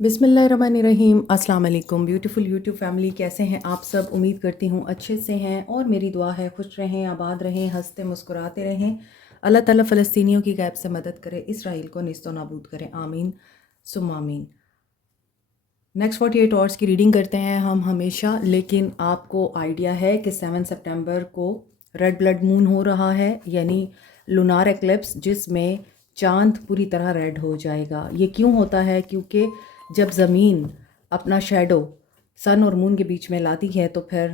बिस्मिल्लाहिर्रहमानिर्रहीम। अस्सलाम वालेकुम ब्यूटीफुल यूट्यूब फैमिली, कैसे हैं आप सब? उम्मीद करती हूँ अच्छे से हैं और मेरी दुआ है खुश रहें, आबाद रहें, हंसते मुस्कुराते रहें। अल्लाह ताला फ़लस्तीनियों की गैब से मदद करे, इसराइल को निस्तो नाबूद करें, आमीन सुम्मा आमीन। नेक्स्ट 48 आवर्स की रीडिंग करते हैं हम हमेशा, लेकिन आपको आइडिया है कि 7 सितंबर को रेड ब्लड मून हो रहा है, यानी लूनार एक्लिप्स, जिसमें चांद पूरी तरह रेड हो जाएगा। ये क्यों होता है? क्योंकि जब ज़मीन अपना शेडो सन और मून के बीच में लाती है तो फिर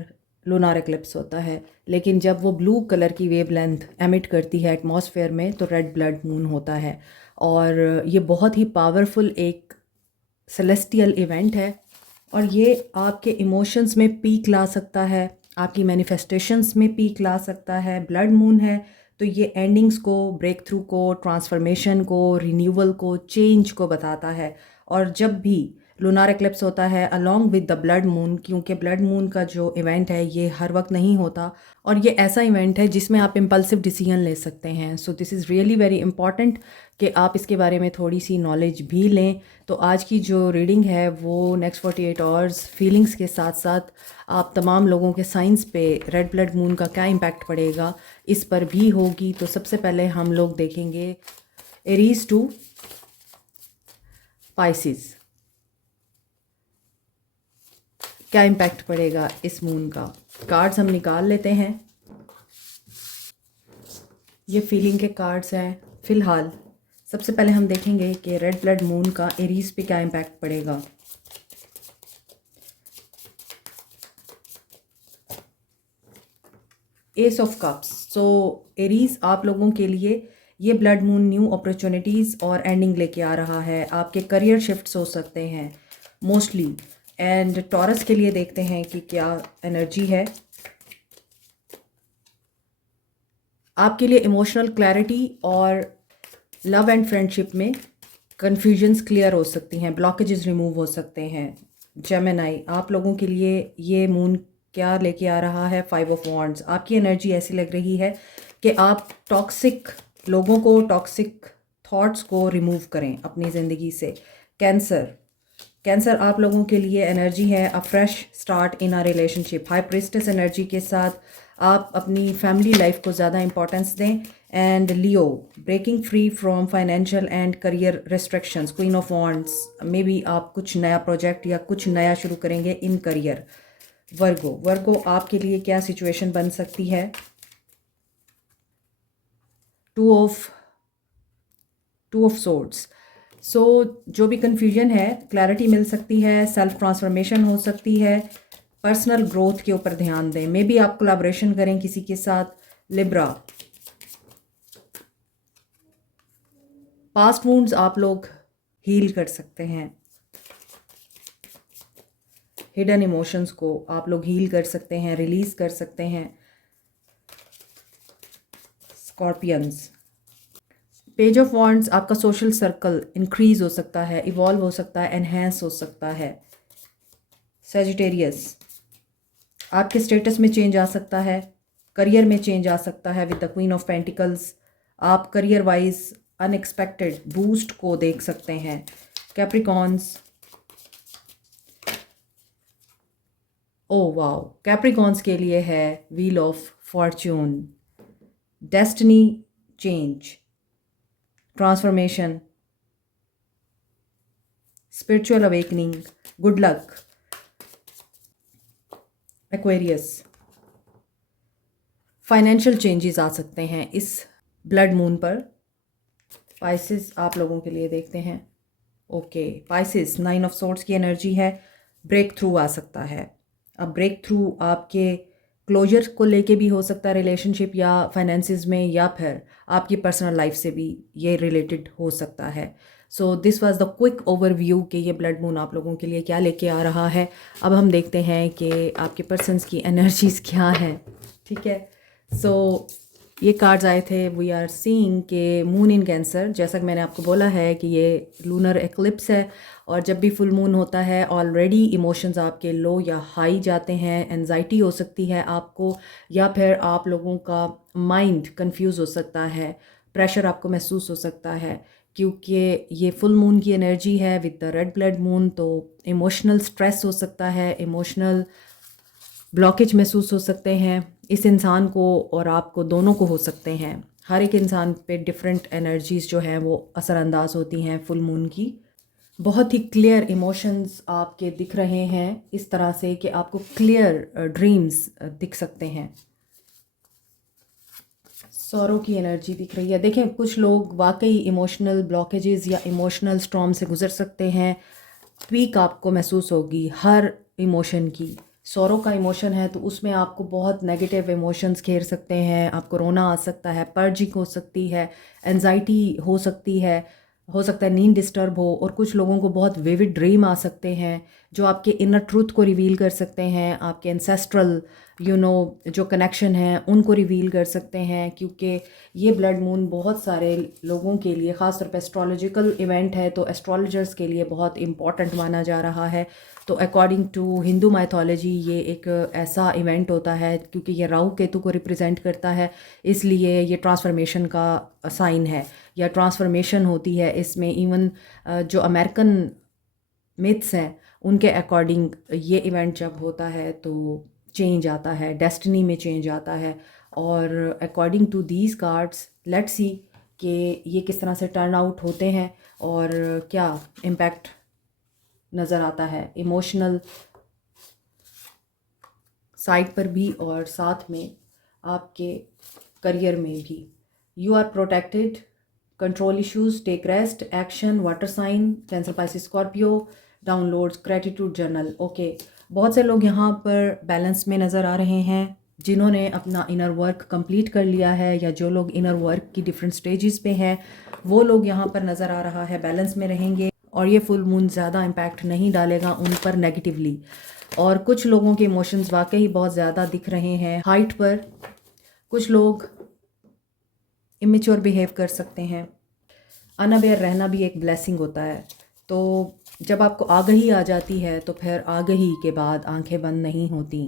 लूनार एक्लिप्स होता है। लेकिन जब वो ब्लू कलर की वेवलेंथ एमिट करती है एटमॉस्फेयर में तो रेड ब्लड मून होता है। और ये बहुत ही पावरफुल एक सेलेस्टियल इवेंट है और ये आपके इमोशंस में पीक ला सकता है, आपकी मैनिफेस्टेशंस में पीक ला सकता है। ब्लड मून है तो ये एंडिंग्स को, ब्रेक थ्रू को, ट्रांसफॉर्मेशन को, रिन्यूअल को, चेंज को बताता है। और जब भी लूनार एक्लिप्स होता है along with the blood moon, क्योंकि ब्लड मून का जो इवेंट है ये हर वक्त नहीं होता और ये ऐसा इवेंट है जिसमें आप इम्पल्सिव डिसीजन ले सकते हैं। So this is really very important कि आप इसके बारे में थोड़ी सी नॉलेज भी लें। तो आज की जो रीडिंग है वो नेक्स्ट 48 आवर्स फीलिंग्स के साथ साथ आप तमाम लोगों के साइंस पे रेड ब्लड मून का क्या इम्पैक्ट पड़ेगा इस पर भी होगी। तो सबसे पहले हम लोग देखेंगे एरीज टू पाइसिस, क्या इम्पैक्ट पड़ेगा इस मून का। कार्ड्स हम निकाल लेते हैं। ये फीलिंग के कार्ड्स हैं। फ़िलहाल सबसे पहले हम देखेंगे कि रेड ब्लड मून का एरीज पे क्या इम्पैक्ट पड़ेगा। S of cups. So Aries, आप लोगों के लिए ये ब्लड मून न्यू अपॉर्चुनिटीज़ और एंडिंग लेके आ रहा है। आपके करियर शिफ्ट्स हो सकते हैं मोस्टली। एंड टॉरस के लिए देखते हैं कि क्या एनर्जी है आपके लिए। इमोशनल क्लैरिटी और लव एंड फ्रेंडशिप में कन्फ्यूजन्स क्लियर हो सकती हैं, ब्लॉकेजेस रिमूव हो सकते हैं। जेमिनी, आप लोगों के लिए ये मून क्या लेके आ रहा है? 5 ऑफ वॉन्ड्स। आपकी एनर्जी ऐसी लग रही है कि आप टॉक्सिक लोगों को, टॉक्सिक थॉट्स को रिमूव करें अपनी ज़िंदगी से। कैंसर, कैंसर आप लोगों के लिए एनर्जी है अ fresh start in a relationship. High priestess energy के साथ आप अपनी फैमिली लाइफ को ज़्यादा इंपॉर्टेंस दें। And Leo, breaking free from financial and career restrictions. Queen of wands, may be आप कुछ नया प्रोजेक्ट या कुछ नया शुरू करेंगे इन करियर। वर्गो, वर्गो आपके लिए क्या सिचुएशन बन सकती है? Two of swords. सो जो भी कन्फ्यूजन है, क्लैरिटी मिल सकती है, सेल्फ ट्रांसफॉर्मेशन हो सकती है। पर्सनल ग्रोथ के ऊपर ध्यान दें, मे बी आप कोलैबोरेशन करें किसी के साथ। लिब्रा, पास्ट वुंड्स आप लोग हील कर सकते हैं, हिडन इमोशंस को आप लोग हील कर सकते हैं, रिलीज कर सकते हैं। स्कॉर्पियंस, पेज ऑफ वॉन्ड्स, आपका सोशल सर्कल इंक्रीज हो सकता है, इवॉल्व हो सकता है, एनहेंस हो सकता है। सेजिटेरियस, आपके स्टेटस में चेंज आ सकता है, करियर में चेंज आ सकता है with the queen of pentacles. आप करियर वाइज अनएक्सपेक्टेड बूस्ट को देख सकते हैं। कैप्रिकॉन्स, ओ वाओ, कैप्रिकॉन्स के लिए है wheel of fortune, destiny change, transformation, spiritual awakening, good luck. Aquarius, financial changes आ सकते हैं इस ब्लड मून पर। पाइसिस आप लोगों के लिए देखते हैं। ओके, पाइसिस 9 ऑफ सोर्ड्स की एनर्जी है, ब्रेक थ्रू आ सकता है। अब ब्रेक थ्रू आपके क्लोजर को लेके भी हो सकता है रिलेशनशिप या फाइनेंसिस में, या फिर आपकी पर्सनल लाइफ से भी ये रिलेटेड हो सकता है। So this was the quick overview कि ये ब्लड मून आप लोगों के लिए क्या लेके आ रहा है। अब हम देखते हैं कि आपके पर्सन्स की एनर्जीज क्या हैं। ठीक है, सो ये कार्ड्स आए थे। वी आर सीइंग के मून इन कैंसर, जैसा कि मैंने आपको बोला है कि ये लूनर एक्लिप्स है और जब भी फुल मून होता है ऑलरेडी इमोशंस आपके लो या हाई जाते हैं। एनजाइटी हो सकती है आपको, या फिर आप लोगों का माइंड कंफ्यूज हो सकता है, प्रेशर आपको महसूस हो सकता है क्योंकि ये फुल मून की एनर्जी है with the red blood moon. तो इमोशनल स्ट्रेस हो सकता है, इमोशनल ब्लॉकेज महसूस हो सकते हैं इस इंसान को और आपको, दोनों को हो सकते हैं। हर एक इंसान पे डिफरेंट एनर्जीज जो हैं वो असरअंदाज होती हैं फुल मून की। बहुत ही क्लियर इमोशंस आपके दिख रहे हैं इस तरह से कि आपको क्लियर ड्रीम्स दिख सकते हैं। सौरों की एनर्जी दिख रही है। देखें, कुछ लोग वाकई इमोशनल ब्लॉकेजेस या इमोशनल स्टॉर्म से गुजर सकते हैं। पीक आपको महसूस होगी हर इमोशन की। सौरों का इमोशन है तो उसमें आपको बहुत नेगेटिव इमोशंस घेर सकते हैं। आपको रोना आ सकता है, पर्जिंग हो सकती है, एनजाइटी हो सकता है नींद डिस्टर्ब हो, और कुछ लोगों को बहुत विविड ड्रीम आ सकते हैं जो आपके इनर ट्रूथ को रिवील कर सकते हैं, आपके एंसेस्ट्रल जो कनेक्शन हैं उनको रिवील कर सकते हैं। क्योंकि ये ब्लड मून बहुत सारे लोगों के लिए, ख़ास तौर पे एस्ट्रोलॉजिकल इवेंट है तो एस्ट्रोलॉजर्स के लिए बहुत इंपॉर्टेंट माना जा रहा है। तो अकॉर्डिंग टू हिंदू माइथोलॉजी ये एक ऐसा इवेंट होता है, क्योंकि ये राहु केतु को रिप्रेजेंट करता है, इसलिए ये ट्रांसफॉर्मेशन का साइन है या ट्रांसफॉर्मेशन होती है इसमें। इवन जो अमेरिकन मिथ्स हैं उनके अकॉर्डिंग ये इवेंट जब होता है तो चेंज आता है, डेस्टिनी में चेंज आता है। और according to these cards let's see कि ये किस तरह से टर्न आउट होते हैं और क्या इम्पैक्ट नज़र आता है इमोशनल साइड पर भी और साथ में आपके करियर में भी। You are protected, control issues, take rest, action, water sign, cancer, Pisces, Scorpio, downloads, gratitude journal. Okay, बहुत से लोग यहाँ पर बैलेंस में नज़र आ रहे हैं जिन्होंने अपना इनर वर्क कंप्लीट कर लिया है, या जो लोग इनर वर्क की डिफरेंट स्टेजेस पे हैं वो लोग यहाँ पर नज़र आ रहा है बैलेंस में रहेंगे, और ये फुल मून ज़्यादा इम्पैक्ट नहीं डालेगा उन पर नेगेटिवली। और कुछ लोगों के इमोशंस वाकई बहुत ज़्यादा दिख रहे हैं हाइट पर। कुछ लोग इमेच्योर बिहेव कर सकते हैं। अनअवेयर रहना भी एक ब्लेसिंग होता है। तो जब आपको आगही आ जाती है तो फिर आगही के बाद आंखें बंद नहीं होती।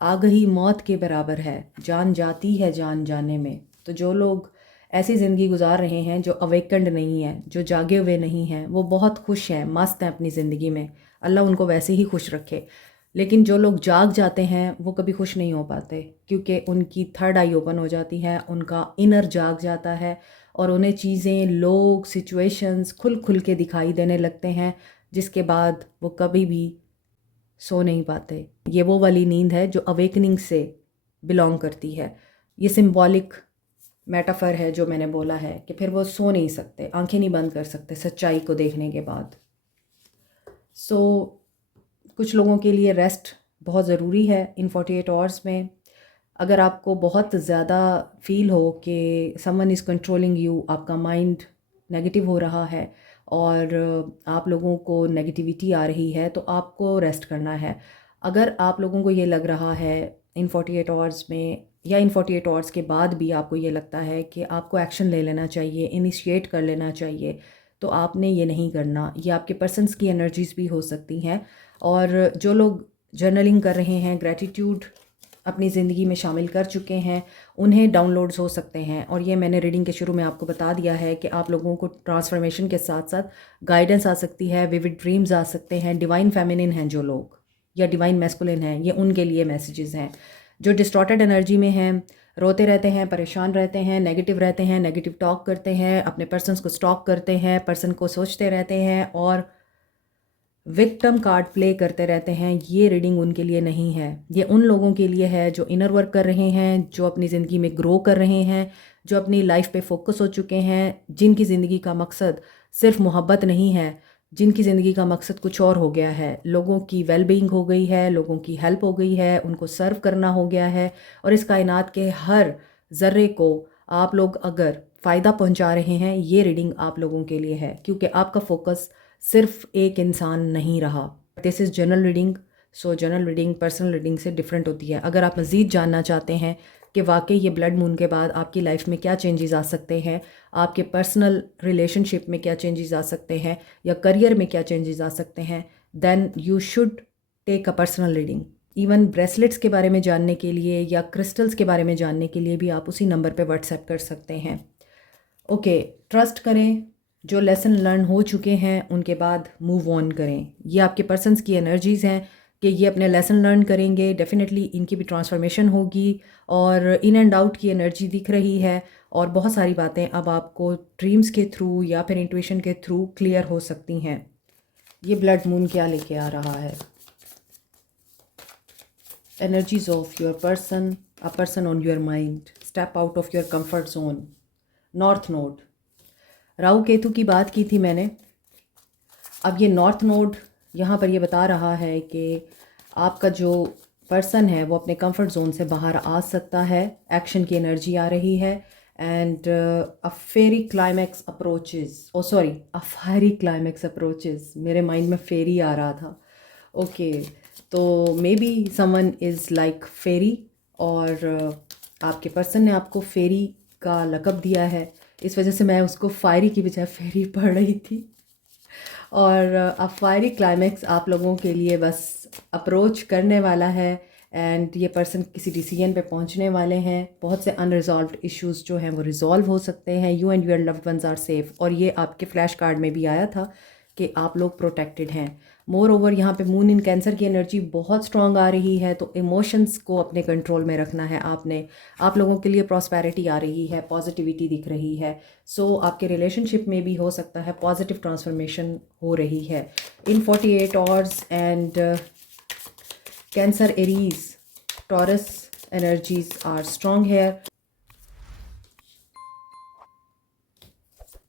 आगही मौत के बराबर है, जान जाती है जान जाने में। तो जो लोग ऐसी ज़िंदगी गुजार रहे हैं जो अवेकंड नहीं है, जो जागे हुए नहीं हैं, वो बहुत खुश हैं, मस्त हैं अपनी ज़िंदगी में। अल्लाह उनको वैसे ही खुश रखे। लेकिन जो लोग जाग जाते हैं वो कभी खुश नहीं हो पाते, क्योंकि उनकी थर्ड आई ओपन हो जाती है, उनका इनर जाग जाता है और उन्हें चीज़ें, लोग, सिचुएशंस खुल खुल के दिखाई देने लगते हैं, जिसके बाद वो कभी भी सो नहीं पाते। ये वो वाली नींद है जो अवेकनिंग से बिलोंग करती है। ये सिंबॉलिक मेटाफर है जो मैंने बोला है कि फिर वो सो नहीं सकते, आंखें नहीं बंद कर सकते सच्चाई को देखने के बाद। कुछ लोगों के लिए रेस्ट बहुत ज़रूरी है इन 48 आवर्स में। अगर आपको बहुत ज़्यादा फील हो कि समवन इज़ कंट्रोलिंग यू, आपका माइंड नेगेटिव हो रहा है और आप लोगों को नेगेटिविटी आ रही है, तो आपको रेस्ट करना है। अगर आप लोगों को ये लग रहा है इन 48 आवर्स में या इन 48 आवर्स के बाद भी आपको ये लगता है कि आपको एक्शन ले लेना चाहिए, इनिशिएट कर लेना चाहिए, तो आपने ये नहीं करना। ये आपके पर्सन्स की एनर्जीज़ भी हो सकती हैं। और जो लोग जर्नलिंग कर रहे हैं, ग्रैटिट्यूड अपनी ज़िंदगी में शामिल कर चुके हैं, उन्हें डाउनलोड्स हो सकते हैं। और ये मैंने रीडिंग के शुरू में आपको बता दिया है कि आप लोगों को ट्रांसफॉर्मेशन के साथ साथ गाइडेंस आ सकती है, विविड ड्रीम्स आ सकते हैं। डिवाइन फेमिनिन हैं जो लोग, या डिवाइन मैस्कुलिन हैं, ये उनके लिए मैसेजेस हैं। जो डिस्टॉर्टेड एनर्जी में हैं, रोते रहते हैं, परेशान रहते हैं, नेगेटिव रहते हैं, नेगेटिव टॉक करते हैं, अपने पर्सन्स को स्टॉक करते हैं, पर्सन को सोचते रहते हैं और विक्टिम कार्ड प्ले करते रहते हैं, ये रीडिंग उनके लिए नहीं है। ये उन लोगों के लिए है जो इनर वर्क कर रहे हैं, जो अपनी ज़िंदगी में ग्रो कर रहे हैं, जो अपनी लाइफ पे फोकस हो चुके हैं, जिनकी ज़िंदगी का मकसद सिर्फ मोहब्बत नहीं है, जिनकी ज़िंदगी का मकसद कुछ और हो गया है। लोगों की वेलबींग हो गई है, लोगों की हेल्प हो गई है, उनको सर्व करना हो गया है। और इस कायनात के हर ज़र्रे को आप लोग अगर फ़ायदा पहुंचा रहे हैं, ये रीडिंग आप लोगों के लिए है, क्योंकि आपका फोकस सिर्फ एक इंसान नहीं रहा। This is general reading. So general reading personal reading से डिफरेंट होती है। अगर आप मज़ीद जानना चाहते हैं कि वाकई ये ब्लड मून के बाद आपकी लाइफ में क्या चेंजेस आ सकते हैं, आपके पर्सनल रिलेशनशिप में क्या चेंजेस आ सकते हैं, या करियर में क्या चेंजेस आ सकते हैं, then you should take a personal reading. Even bracelets के बारे में जानने के लिए या क्रिस्टल्स के बारे में जानने के लिए भी आप उसी नंबर पर व्हाट्सएप कर सकते हैं। ओके, ट्रस्ट करें, जो लेसन लर्न हो चुके हैं उनके बाद मूव ऑन करें। ये आपके पर्सन्स की एनर्जीज़ हैं कि ये अपने लेसन लर्न करेंगे, डेफिनेटली इनकी भी ट्रांसफॉर्मेशन होगी और इन एंड आउट की एनर्जी दिख रही है और बहुत सारी बातें अब आपको ड्रीम्स के थ्रू या फिर इंट्यूशन के थ्रू क्लियर हो सकती हैं। ये ब्लड मून क्या लेके आ रहा है? Energies of your person, a person on your mind, step out of your comfort zone, north node. Rahu Ketu की बात की थी मैंने। अब ये नॉर्थ नोड यहाँ पर ये बता रहा है कि आपका जो पर्सन है वो अपने कंफर्ट जोन से बाहर आ सकता है। एक्शन की एनर्जी आ रही है and a fairy climax approaches, oh sorry, a fiery climax approaches, मेरे माइंड में फेरी आ रहा था। ओके, तो maybe someone is like fairy और आपके पर्सन ने आपको फेरी का लक़ब दिया है, इस वजह से मैं उसको फायरी की बजाय फेरी पढ़ रही थी। और अब फायरी क्लाइमैक्स आप लोगों के लिए बस अप्रोच करने वाला है एंड ये पर्सन किसी डिसीजन पे पहुंचने वाले हैं। बहुत से अनरिजॉल्व्ड इश्यूज जो हैं वो रिजॉल्व हो सकते हैं। You and your loved ones are safe. और ये आपके फ्लैश कार्ड में भी आया था कि आप लोग प्रोटेक्टेड हैं। मोर ओवर यहाँ पे मून इन कैंसर की एनर्जी बहुत स्ट्रांग आ रही है, तो इमोशंस को अपने कंट्रोल में रखना है आपने। आप लोगों के लिए प्रॉस्पेरिटी आ रही है, पॉजिटिविटी दिख रही है। सो आपके रिलेशनशिप में भी हो सकता है पॉजिटिव ट्रांसफॉर्मेशन हो रही है इन 48 hours. And cancer, Aries, taurus energies are strong here.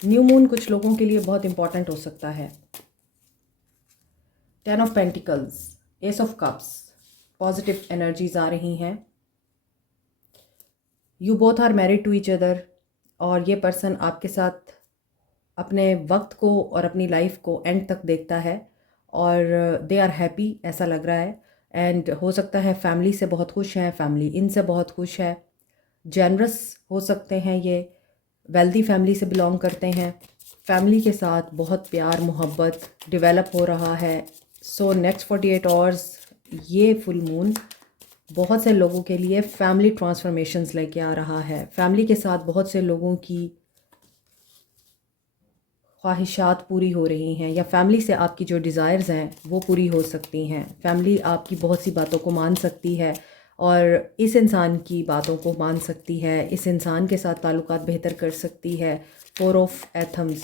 New moon कुछ लोगों के लिए बहुत इंपॉर्टेंट हो सकता है। 10 of pentacles, ace of cups, positive energies आ रही हैं। You both are married to each other और ये पर्सन आपके साथ अपने वक्त को और अपनी लाइफ को एंड तक देखता है और दे आर हैप्पी, ऐसा लग रहा है। एंड हो सकता है फैमिली से बहुत खुश हैं, फैमिली इनसे बहुत खुश है। जेनरस हो सकते हैं, ये वेल्दी फैमिली से बिलोंग करते हैं। फैमिली के साथ बहुत प्यार मोहब्बत डेवलप हो रहा है। सो नेक्स्ट 48 आवर्स ये फुल मून बहुत से लोगों के लिए फैमिली ट्रांसफॉर्मेशंस लेके आ रहा है। फैमिली के साथ बहुत से लोगों की ख्वाहिशात पूरी हो रही हैं या फैमिली से आपकी जो डिज़ायर्स हैं वो पूरी हो सकती हैं। फैमिली आपकी बहुत सी बातों को मान सकती है और इस इंसान की बातों को मान सकती है, इस इंसान के साथ ताल्लुकात बेहतर कर सकती है। 4 ऑफ एथम्स,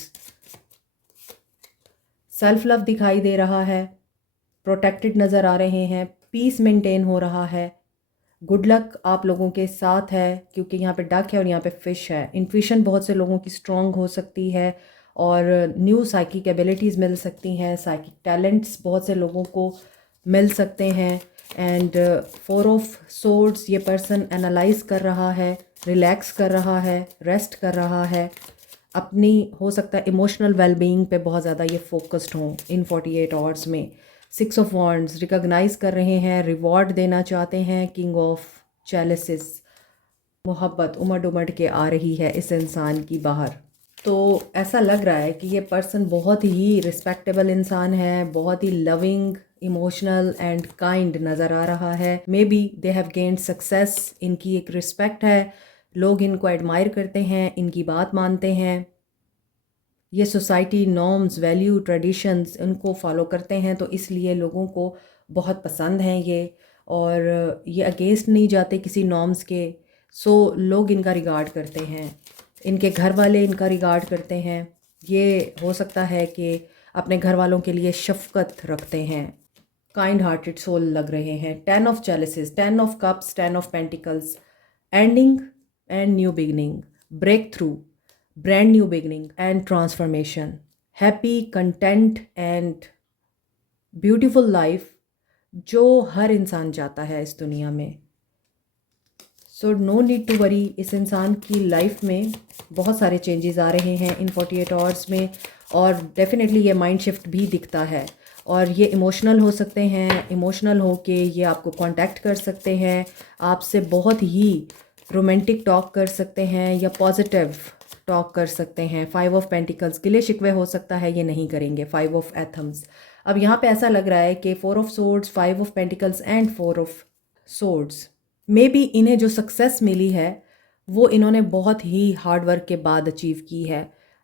सेल्फ लव दिखाई दे रहा है, प्रोटेक्टेड नज़र आ रहे हैं, पीस मेंटेन हो रहा है। गुड लक आप लोगों के साथ है क्योंकि यहाँ पे डक है और यहाँ पे फिश है। इंट्यूशन बहुत से लोगों की स्ट्रॉन्ग हो सकती है और न्यू साइकिक एबिलिटीज़ मिल सकती हैं। साइकिक टैलेंट्स बहुत से लोगों को मिल सकते हैं। एंड 4 ऑफ सोर्ड्स, ये पर्सन एनालाइज कर रहा है, रिलैक्स कर रहा है, रेस्ट कर रहा है। अपनी हो सकता है इमोशनल वेलबींग पे बहुत ज़्यादा ये फोकस्ड हों इन 48 आवर्स में। 6 ऑफ वॉन्ड्स, रिकॉग्नाइज कर रहे हैं, रिवॉर्ड देना चाहते हैं। किंग ऑफ चैलिसेस, मोहब्बत उमड़ उमड़ के आ रही है इस इंसान की बाहर। तो ऐसा लग रहा है कि ये पर्सन बहुत ही रिस्पेक्टेबल इंसान है, बहुत ही लविंग, इमोशनल एंड काइंड नज़र आ रहा है। May be they have gained success, इनकी एक रिस्पेक्ट है, लोग इनको एडमायर करते हैं, इनकी बात मानते हैं। ये सोसाइटी नॉर्म्स, वैल्यू, ट्रेडिशंस इनको फॉलो करते हैं, तो इसलिए लोगों को बहुत पसंद हैं ये, और ये अगेंस्ट नहीं जाते किसी नॉर्म्स के। सो लोग इनका रिगार्ड करते हैं, इनके घर वाले इनका रिगार्ड करते हैं। ये हो सकता है कि अपने घर वालों के लिए शफकत रखते हैं, काइंड हार्टेड सोल लग रहे हैं। 10 of chalices, 10 of cups, 10 of pentacles, ending and new beginning, breakthrough, brand new beginning and transformation, happy, content and beautiful life जो हर इंसान चाहता है इस दुनिया में। So no need to worry, इस इंसान की लाइफ में बहुत सारे चेंजेस आ रहे हैं इन 48 आवर्स में और डेफिनेटली ये माइंड शिफ्ट भी दिखता है। और ये इमोशनल हो सकते हैं, इमोशनल हो के ये आपको कांटेक्ट कर सकते हैं, आपसे बहुत ही रोमांटिक टॉक कर सकते हैं या पॉजिटिव टॉक कर सकते हैं। 5 ऑफ पेंटिकल्स, गिले शिकवे हो सकता है ये नहीं करेंगे। 5 ऑफ एथम्स, अब यहाँ पे ऐसा लग रहा है कि 4 of swords, 5 of pentacles and 4 of swords, may be इन्हें जो सक्सेस मिली है वो इन्होंने बहुत ही हार्ड वर्क के बाद अचीव की है।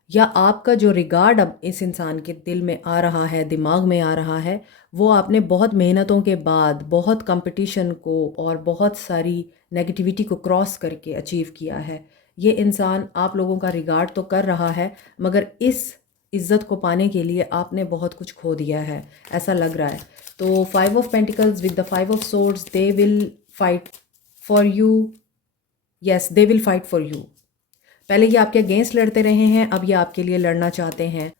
या आपका जो रिगार्ड अब इस इंसान के दिल में आ रहा है, दिमाग में आ रहा है, वो आपने बहुत मेहनतों के बाद, बहुत कंपटीशन को और बहुत सारी नेगेटिविटी को क्रॉस करके अचीव किया है। ये इंसान आप लोगों का रिगार्ड तो कर रहा है, मगर इस इज़्ज़त को पाने के लिए आपने बहुत कुछ खो दिया है, ऐसा लग रहा है। तो 5 of pentacles with the 5 of swords, they will fight for you. Yes, they will fight for you. पहले ये आपके अगेंस्ट लड़ते रहे हैं, अब ये आपके लिए लड़ना चाहते हैं।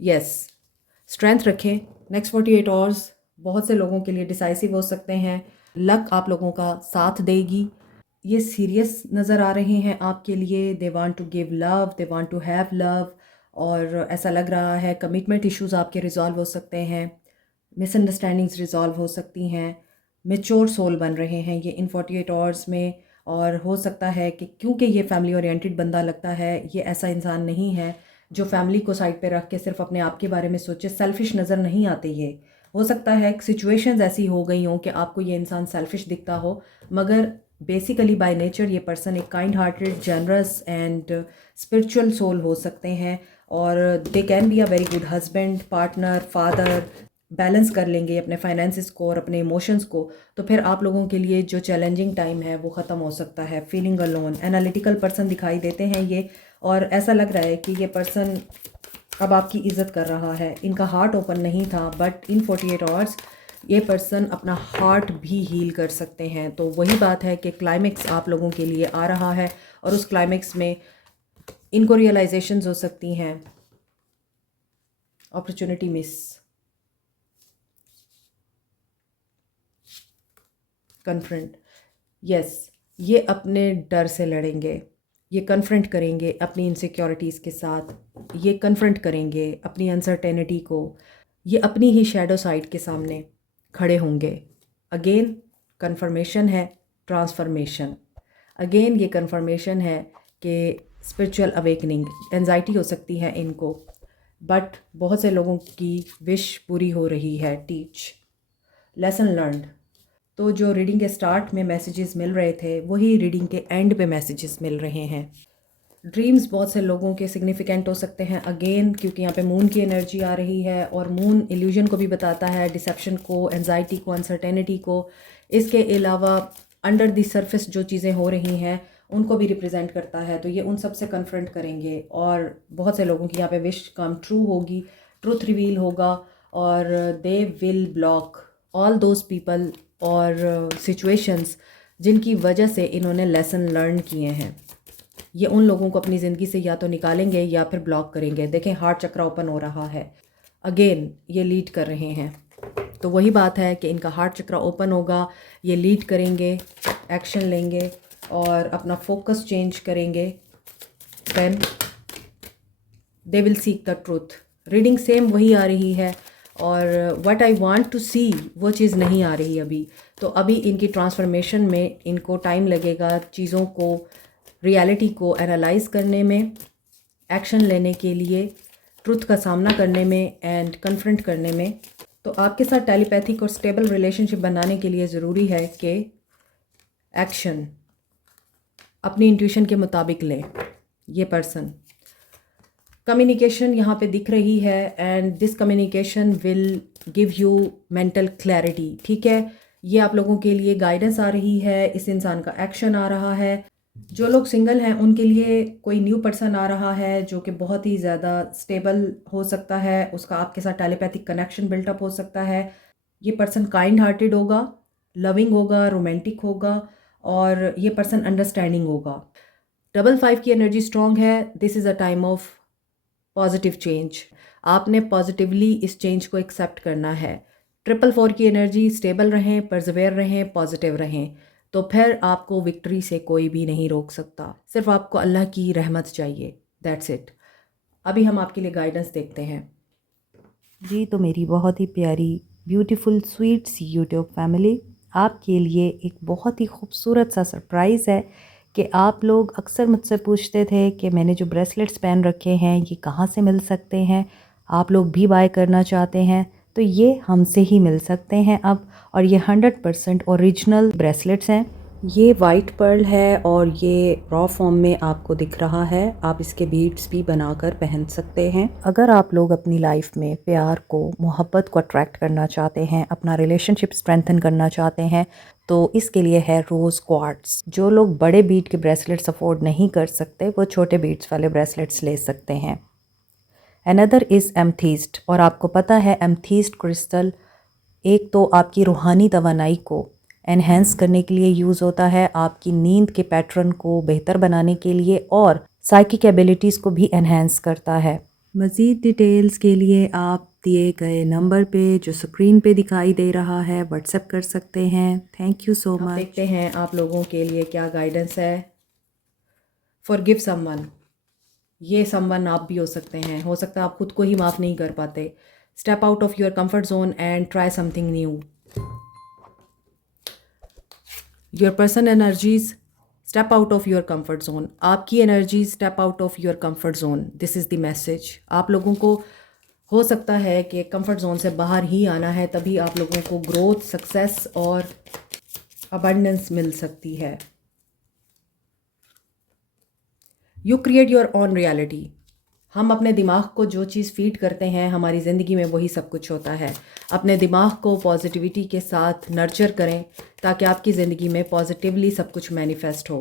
यस, स्ट्रेंथ रखें। नेक्स्ट 48 आवर्स बहुत से लोगों के लिए डिसाइसिव हो सकते हैं। लक आप लोगों का साथ देगी। ये सीरियस नज़र आ रहे हैं आपके लिए। They want to give love, they want to have love, और ऐसा लग रहा है कमिटमेंट इश्यूज आपके रिजॉल्व हो सकते हैं, मिसअंडरस्टैंडिंग्स रिजॉल्व हो सकती हैं। मेच्योर सोल बन रहे हैं ये इन 48 आवर्स में। और हो सकता है कि क्योंकि ये फैमिली ओरिएंटेड बंदा लगता है, ये ऐसा इंसान नहीं है जो फैमिली को साइड पे रख के सिर्फ अपने आप के बारे में सोचे। सेल्फिश नज़र नहीं आते ये। हो सकता है सिचुएशंस ऐसी हो गई हों कि आपको ये इंसान सेल्फिश दिखता हो, मगर बेसिकली बाय नेचर ये पर्सन एक kind hearted, generous and spiritual soul हो सकते हैं। और they can be a very good husband, partner, father. Balance कर लेंगे अपने फाइनेंसिस को और अपने इमोशंस को, तो फिर आप लोगों के लिए जो चैलेंजिंग टाइम है वो ख़त्म हो सकता है। फीलिंग अलोन, एनालिटिकल पर्सन दिखाई देते हैं ये, और ऐसा लग रहा है कि ये पर्सन अब आपकी इज़्ज़त कर रहा है। इनका हार्ट ओपन नहीं था, बट इन 48 आवर्स ये पर्सन अपना हार्ट भी हील कर सकते हैं। तो वही बात है कि क्लाइमेक्स आप लोगों के लिए आ रहा है, और उस क्लाइमेक्स में इनको रियलाइजेशंस हो सकती हैं। Opportunity miss, confront. यस, ये अपने डर से लड़ेंगे, ये कन्फ्रंट करेंगे अपनी इनसिक्योरिटीज़ के साथ, ये कन्फ्रंट करेंगे अपनी अनसर्टेनिटी को, ये अपनी ही शैडो साइड के सामने खड़े होंगे। अगेन कन्फर्मेशन है, ट्रांसफॉर्मेशन। अगेन ये कन्फर्मेशन है कि स्पिरिचुअल अवेकनिंग। एंजाइटी हो सकती है इनको, बट बहुत से लोगों की विश पूरी हो रही है। Teach, lesson learned. तो जो रीडिंग के स्टार्ट में मैसेजेस मिल रहे थे, वही रीडिंग के एंड पे मैसेजेस मिल रहे हैं। ड्रीम्स बहुत से लोगों के सिग्निफिकेंट हो सकते हैं अगेन, क्योंकि यहाँ पे मून की एनर्जी आ रही है, और मून इल्यूजन को भी बताता है, डिसेप्शन को, एंजाइटी को, अनसर्टेनिटी को। इसके अलावा अंडर द सरफेस जो चीज़ें हो रही हैं उनको भी रिप्रेजेंट करता है। तो ये उन सब से कन्फ्रंट करेंगे, और बहुत से लोगों की यहाँ पे विश कम ट्रू होगी, ट्रूथ रिवील होगा, और they will block all those people और सिचुएशंस जिनकी वजह से इन्होंने लेसन लर्न किए हैं। ये उन लोगों को अपनी ज़िंदगी से या तो निकालेंगे या फिर ब्लॉक करेंगे। देखें, हार्ट चक्र ओपन हो रहा है। अगेन ये लीड कर रहे हैं, तो वही बात है कि इनका हार्ट चक्र ओपन होगा, ये लीड करेंगे, एक्शन लेंगे और अपना फोकस चेंज करेंगे। Then they will seek the truth. Reading same वही आ रही है, और what I want to see वो चीज़ नहीं आ रही अभी। तो अभी इनकी ट्रांसफॉर्मेशन में इनको टाइम लगेगा, चीज़ों को, रियलिटी को एनालाइज करने में, एक्शन लेने के लिए, ट्रुथ का सामना करने में एंड कन्फ्रंट करने में। तो आपके साथ टेलीपैथिक और स्टेबल रिलेशनशिप बनाने के लिए ज़रूरी है कि एक्शन अपनी इंट्यूशन के मुताबिक लें। ये पर्सन कम्युनिकेशन यहाँ पे दिख रही है, and this communication will give you mental clarity. ठीक है, ये आप लोगों के लिए गाइडेंस आ रही है, इस इंसान का एक्शन आ रहा है। जो लोग सिंगल हैं उनके लिए कोई न्यू पर्सन आ रहा है जो कि बहुत ही ज़्यादा स्टेबल हो सकता है, उसका आपके साथ टेलीपैथिक कनेक्शन बिल्टअप हो सकता है। ये पर्सन काइंड हार्टेड होगा, लविंग होगा, रोमांटिक होगा, और ये पर्सन अंडरस्टैंडिंग होगा। 5 की एनर्जी स्ट्रॉन्ग है। This is a time of positive change. आपने पॉजिटिवली इस चेंज को एक्सेप्ट करना है। 4 की एनर्जी स्टेबल रहें, परजवेयर रहें, पॉजिटिव रहें, तो फिर आपको विक्ट्री से कोई भी नहीं रोक सकता। सिर्फ आपको अल्लाह की रहमत चाहिए, दैट्स इट। अभी हम आपके लिए गाइडेंस देखते हैं जी। तो मेरी बहुत ही प्यारी, ब्यूटीफुल, स्वीट सी यूट्यूब फैमिली, आपके लिए एक बहुत ही खूबसूरत सा सरप्राइज़ है कि आप लोग अक्सर मुझसे पूछते थे कि मैंने जो ब्रेसलेट्स पहन रखे हैं ये कहाँ से मिल सकते हैं, आप लोग भी बाय करना चाहते हैं, तो ये हमसे ही मिल सकते हैं अब। और ये 100% ओरिजिनल ब्रेसलेट्स हैं, ये वाइट पर्ल है और ये रॉ फॉर्म में आपको दिख रहा है। आप इसके बीड्स भी बनाकर पहन सकते हैं। अगर आप लोग अपनी लाइफ में प्यार को, मोहब्बत को अट्रैक्ट करना चाहते हैं, अपना रिलेशनशिप स्ट्रेंथन करना चाहते हैं, तो इसके लिए है रोज़ क्वार्ट्स। जो लोग बड़े बीड के ब्रेसलेट्स अफोर्ड नहीं कर सकते वो छोटे बीड्स वाले ब्रेसलेट्स ले सकते हैं। अनदर इज़ एमथीस्ट, और आपको पता है एमथीस्ट क्रिस्टल एक तो आपकी रूहानी तवानाई को एनहेंस करने के लिए यूज़ होता है, आपकी नींद के पैटर्न को बेहतर बनाने के लिए, और साइकिक एबिलिटीज़ को भी एनहेंस करता है। मज़ीद डिटेल्स के लिए आप दिए गए नंबर पे जो स्क्रीन पे दिखाई दे रहा है व्हाट्सएप कर सकते हैं। Thank you so much. देखते हैं आप लोगों के लिए क्या गाइडेंस है। फॉरगिव समवन, ये समवन आप भी हो सकते हैं। हो सकता है आप खुद को ही माफ़ नहीं कर पाते। Step out of your comfort zone and try something new. Your person energies step out of your comfort zone. आपकी energy step out of your comfort zone. This is the message. आप लोगों को हो सकता है कि कंफर्ट जोन से बाहर ही आना है, तभी आप लोगों को ग्रोथ, सक्सेस और अबंडेंस मिल सकती है। You create your own reality. हम अपने दिमाग को जो चीज़ फीड करते हैं हमारी ज़िंदगी में वही सब कुछ होता है। अपने दिमाग को पॉजिटिविटी के साथ नर्चर करें ताकि आपकी ज़िंदगी में पॉजिटिवली सब कुछ मैनिफेस्ट हो।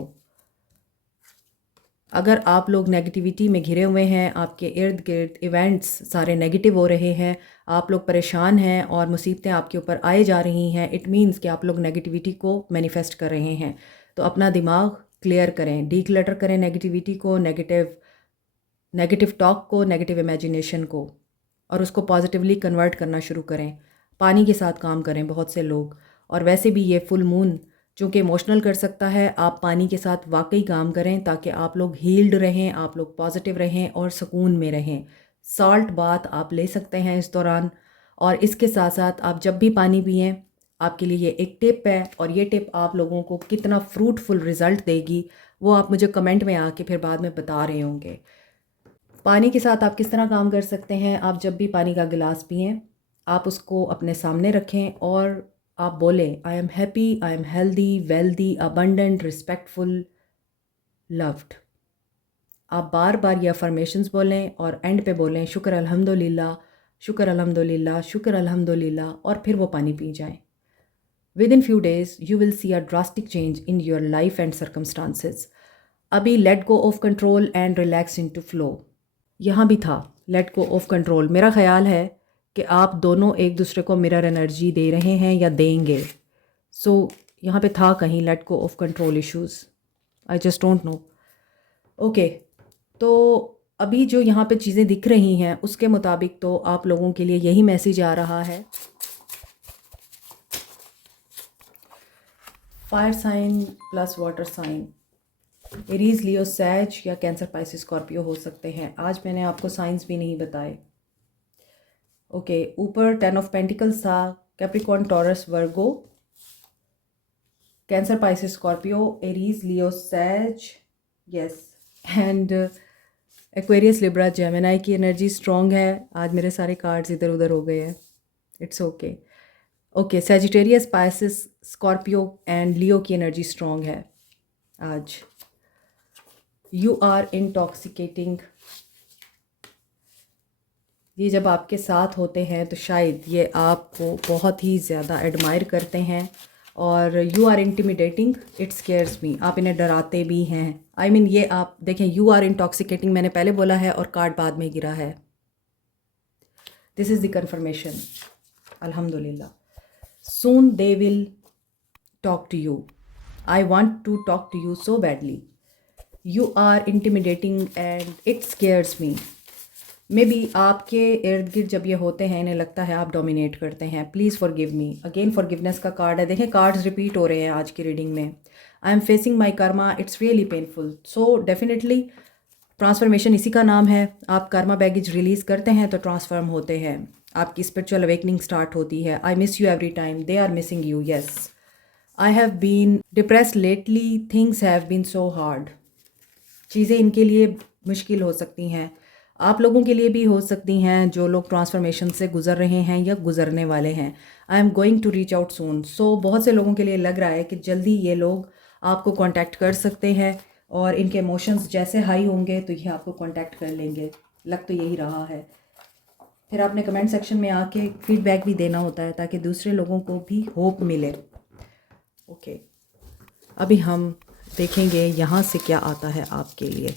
अगर आप लोग नेगेटिविटी में घिरे हुए हैं, आपके इर्द गिर्द इवेंट्स सारे नेगेटिव हो रहे हैं, आप लोग परेशान हैं और मुसीबतें आपके ऊपर आए जा रही हैं, इट मीन्स कि आप लोग नेगेटिविटी को मैनिफेस्ट कर रहे हैं। तो अपना दिमाग क्लियर करें, डीक्लटर करें नेगेटिविटी को, नेगेटिव टॉक को, नेगेटिव इमेजिनेशन को, और उसको पॉजिटिवली कन्वर्ट करना शुरू करें। पानी के साथ काम करें बहुत से लोग, और वैसे भी ये फुल मून चूँकि इमोशनल कर सकता है, आप पानी के साथ वाकई काम करें ताकि आप लोग हील्ड रहें, आप लोग पॉजिटिव रहें और सुकून में रहें। सॉल्ट बाथ आप ले सकते हैं इस दौरान, और इसके साथ साथ आप जब भी पानी पिएं, आपके लिए ये एक टिप है, और ये टिप आप लोगों को कितना फ्रूटफुल रिज़ल्ट देगी वो आप मुझे कमेंट में आके फिर बाद में बता रहे होंगे। पानी के साथ आप किस तरह काम कर सकते हैं। आप जब भी पानी का गिलास पिएं, आप उसको अपने सामने रखें और आप बोलें, I am happy, I am healthy, wealthy, abundant, respectful, loved. आप बार बार ये अफर्मेशंस बोलें और एंड पे बोलें शुक्र अल्हम्दुलिल्लाह, शुक्र अल्हम्दुलिल्लाह, शुक्र अल्हम्दुलिल्लाह, और फिर वो पानी पी जाएं। Within few days you will see a drastic change in your life and circumstances. अभी let go of control and relax into flow. यहाँ भी था लेट गो ऑफ कंट्रोल। मेरा ख्याल है कि आप दोनों एक दूसरे को मिरर एनर्जी दे रहे हैं या देंगे। सो यहाँ पे था कहीं late go of control issues, I just don't know. Okay, तो अभी जो यहाँ पे चीज़ें दिख रही हैं उसके मुताबिक तो आप लोगों के लिए यही मैसेज आ रहा है। Fire sign plus water sign, Aries, Leo, Sag या कैंसर, पाइसिस, स्कॉर्पियो हो सकते हैं। आज मैंने आपको साइंस भी नहीं बताए। ओके, ऊपर 10 ऑफ पेंटिकल्स था, Capricorn, Taurus, Virgo, Cancer, Pisces, Scorpio, Aries, Leo, Sag, yes, and Aquarius, Libra, Gemini की एनर्जी स्ट्रॉन्ग है। आज मेरे सारे कार्ड्स इधर उधर हो गए हैं, it's okay. Okay, Sagittarius, Pisces, Scorpio and Leo की एनर्जी स्ट्रॉन्ग है आज। यू आर इंटॉक्सिकेटिंग, ये जब आपके साथ होते हैं तो शायद ये आपको बहुत ही ज़्यादा एडमायर करते हैं, और you are intimidating, it scares me, आप इन्हें डराते भी हैं। आई मीन ये आप देखें, यू आर इंटॉक्सिकेटिंग मैंने पहले बोला है और कार्ड बाद में गिरा है। दिस इज़ द कन्फर्मेशन, अल्हम्दुलिल्लाह। Soon they will talk to you, I want to talk to you so badly. You are intimidating and it scares me. Maybe आपके इर्द गिर्द जब ये होते हैं इन्हें लगता है आप डोमिनेट करते हैं। Please forgive me. Again forgiveness का कार्ड है, देखें कार्ड्स रिपीट हो रहे हैं आज की रीडिंग में। I am facing my Karma, it's really painful. So definitely transformation इसी का नाम है। आप कर्मा बैगेज रिलीज़ करते हैं तो ट्रांसफॉर्म होते हैं, आपकी स्पिरिचुअल अवेकनिंग स्टार्ट होती है। I miss you every time, they are missing you, yes. I have been depressed lately, things have been so hard, चीज़ें इनके लिए मुश्किल हो सकती हैं, आप लोगों के लिए भी हो सकती हैं जो लोग ट्रांसफॉर्मेशन से गुजर रहे हैं या गुजरने वाले हैं। I am going to reach out soon. So बहुत से लोगों के लिए लग रहा है कि जल्दी ये लोग आपको कांटेक्ट कर सकते हैं, और इनके इमोशंस जैसे हाई होंगे तो ये आपको कांटेक्ट कर लेंगे। लग तो यही रहा है। फिर आपने कमेंट सेक्शन में आके फीडबैक भी देना होता है ताकि दूसरे लोगों को भी होप मिले। ओके, अभी हम देखेंगे यहाँ से क्या आता है आपके लिए।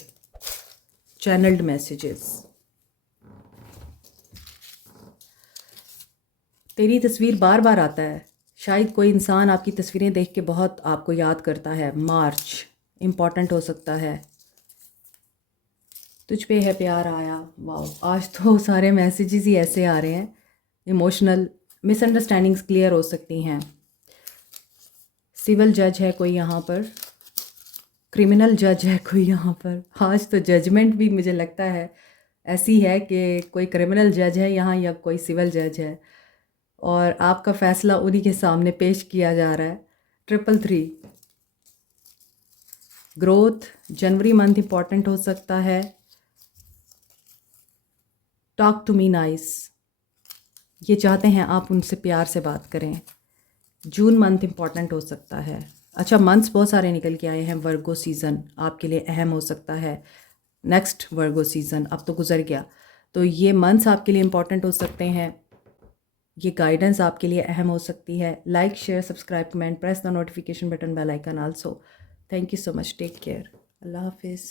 Channelled messages. तेरी तस्वीर बार बार आता है। शायद कोई इंसान आपकी तस्वीरें देख के बहुत आपको याद करता है। मार्च इम्पॉर्टेंट हो सकता है। तुझ पे है प्यार आया। वाह, आज तो सारे मैसेजेस ही ऐसे आ रहे हैं। इमोशनल मिसअंडरस्टैंडिंग्स क्लियर हो सकती हैं। सिविल जज है कोई यहाँ पर, क्रिमिनल जज है कोई यहाँ पर। आज तो जजमेंट भी मुझे लगता है ऐसी है कि कोई क्रिमिनल जज है यहाँ या कोई सिविल जज है, और आपका फ़ैसला उन्हीं के सामने पेश किया जा रहा है। 333 ग्रोथ, जनवरी मंथ इम्पॉर्टेंट हो सकता है। टॉक टू मी नाइस, ये चाहते हैं आप उनसे प्यार से बात करें। जून मंथ इम्पॉर्टेंट हो सकता है। अच्छा, मंथ्स बहुत सारे निकल के आए हैं। वर्गो सीज़न आपके लिए अहम हो सकता है। नेक्स्ट वर्गो सीज़न अब तो गुजर गया, तो ये मंथ्स आपके लिए इम्पॉर्टेंट हो सकते हैं। ये गाइडेंस आपके लिए अहम हो सकती है। Like, share, subscribe, comment, press the notification button, bell icon also. Thank you so much, take care, अल्लाह हाफिज़।